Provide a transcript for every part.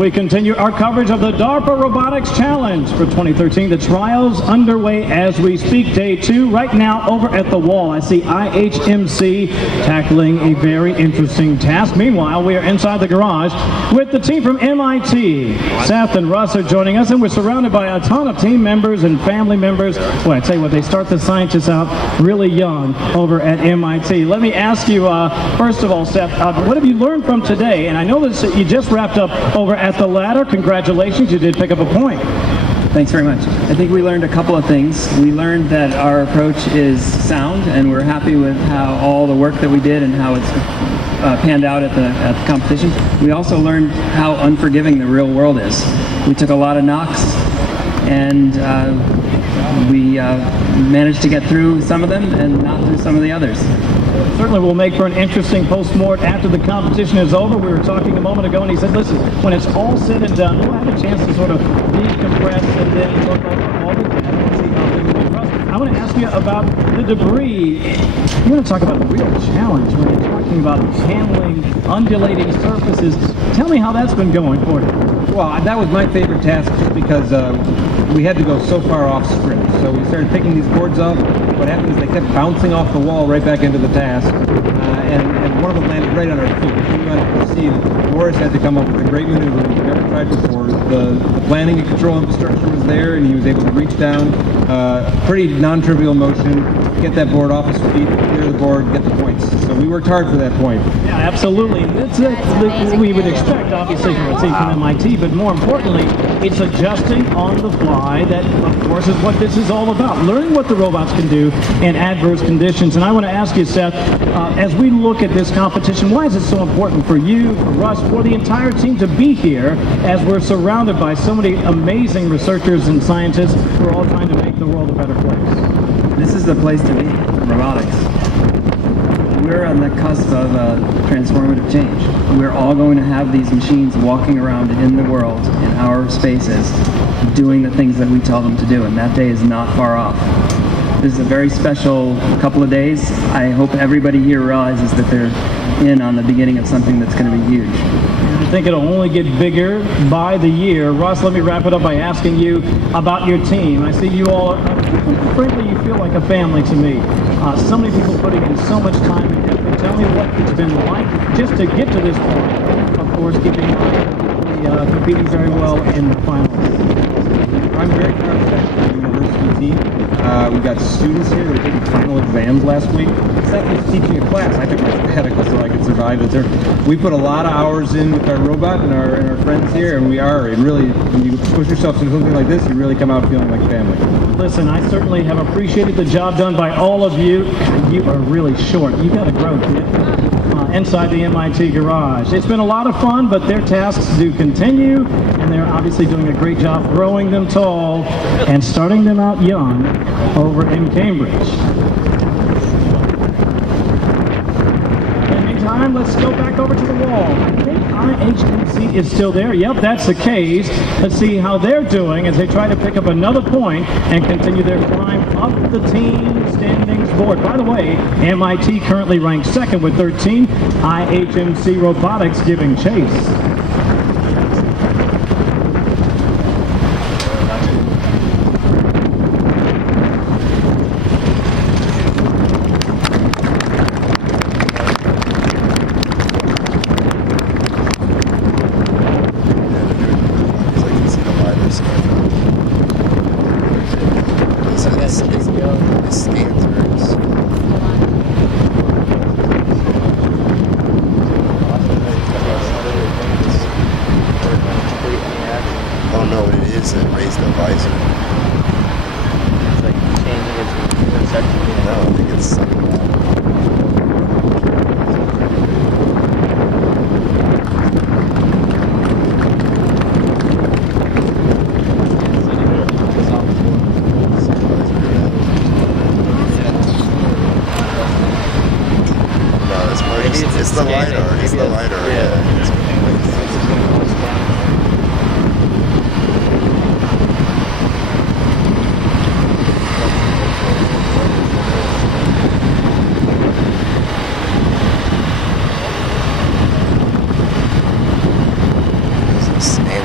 we continue our coverage of the DARPA Robotics Challenge for 2013. The trials underway as we speak. Day 2 right now over at the wall. I see IHMC tackling a very interesting task. Meanwhile, we are inside the garage with the team from MIT. Seth and Russ are joining us, and we're surrounded by a ton of team members and family members. Well, I tell you what, they start the scientists out really young over at MIT. Let me ask you, first of all, Seth, what have you learned from today? And I know that you just wrapped up over at the ladder. Congratulations, you did pick up a point. Thanks very much. I think we learned a couple of things. We learned that our approach is sound, and we're happy with how all the work that we did and how it's panned out at the competition. We also learned how unforgiving the real world is. We took a lot of knocks, and we managed to get through some of them and not through some of the others. Certainly will make for an interesting post-mort after the competition is over. We were talking a moment ago, and he said, listen, when it's all said and done, we'll have a chance to sort of decompress and then look over all the data and see how things went for us. I want to ask you about the debris. You want to talk about the real challenge when you're talking about handling undulating surfaces. Tell me how that's been going for you. Well, that was my favorite task just because we had to go so far off script. So we started picking these boards up. What happened is they kept bouncing off the wall right back into the task, and one of them landed right on our feet. We went to proceed. Morris had to come up with a great maneuver we've never tried before. The planning and control infrastructure was there, and he was able to reach down, pretty non-trivial motion, get that board off his feet, clear the board, get the points. So we worked hard for that point. Yeah, absolutely. That's what we would expect, obviously, from a team from MIT, but more importantly, it's adjusting on the fly. That, of course, is what this is all about. Learning what the robots can do in adverse conditions. And I want to ask you, Seth, as we look at this competition, why is it so important for you, for Russ, for the entire team to be here as we're surrounded by so many amazing researchers and scientists who are all trying to make the world a better place? This is the place to be, robotics. We're on the cusp of a transformative change. We're all going to have these machines walking around in the world, in our spaces, doing the things that we tell them to do, and that day is not far off. This is a very special couple of days. I hope everybody here realizes that they're in on the beginning of something that's going to be huge. I think it'll only get bigger by the year. Russ, let me wrap it up by asking you about your team. I see you all, frankly, you feel like a family to me. So many people putting in so much time and effort. Tell me what it's been like just to get to this point. Of course, keeping in mind competing very well in the finals. I'm very proud of the university team. We got students here that were taking final exams last week. Seth was teaching a class. I took my sabbatical so I could survive it. We put a lot of hours in with our robot and our friends here, and it really, when you push yourself into something like this, you really come out feeling like family. Listen, I certainly have appreciated the job done by all of you. You are really short. You got to grow, kid. Inside the MIT garage. It's been a lot of fun, but their tasks do continue, and they're obviously doing a great job growing them tall and starting them out young over in Cambridge. In the meantime, let's go back over to the wall. I think IHMC is still there. Yep, that's the case. Let's see how they're doing as they try to pick up another point and continue their climb up the team standings board. By the way, MIT currently ranked second with 13. IHMC Robotics giving chase. I don't know what it is that raised the visor. It's like changing its perception. No, I think it's something. It's the LiDAR. It's the LiDAR. Yeah. Snare.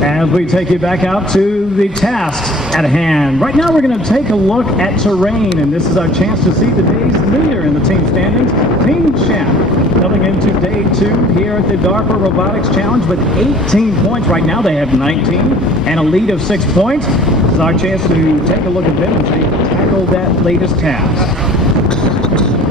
As we take you back out to the tasks at hand. Right now we're going to take a look at terrain, and this is our chance to see the day's leader in the team standings, Team SCHAFT, coming into day 2 here at the DARPA Robotics Challenge with 18 points. Right now they have 19 and a lead of 6 points. This is our chance to take a look at them and tackle that latest task.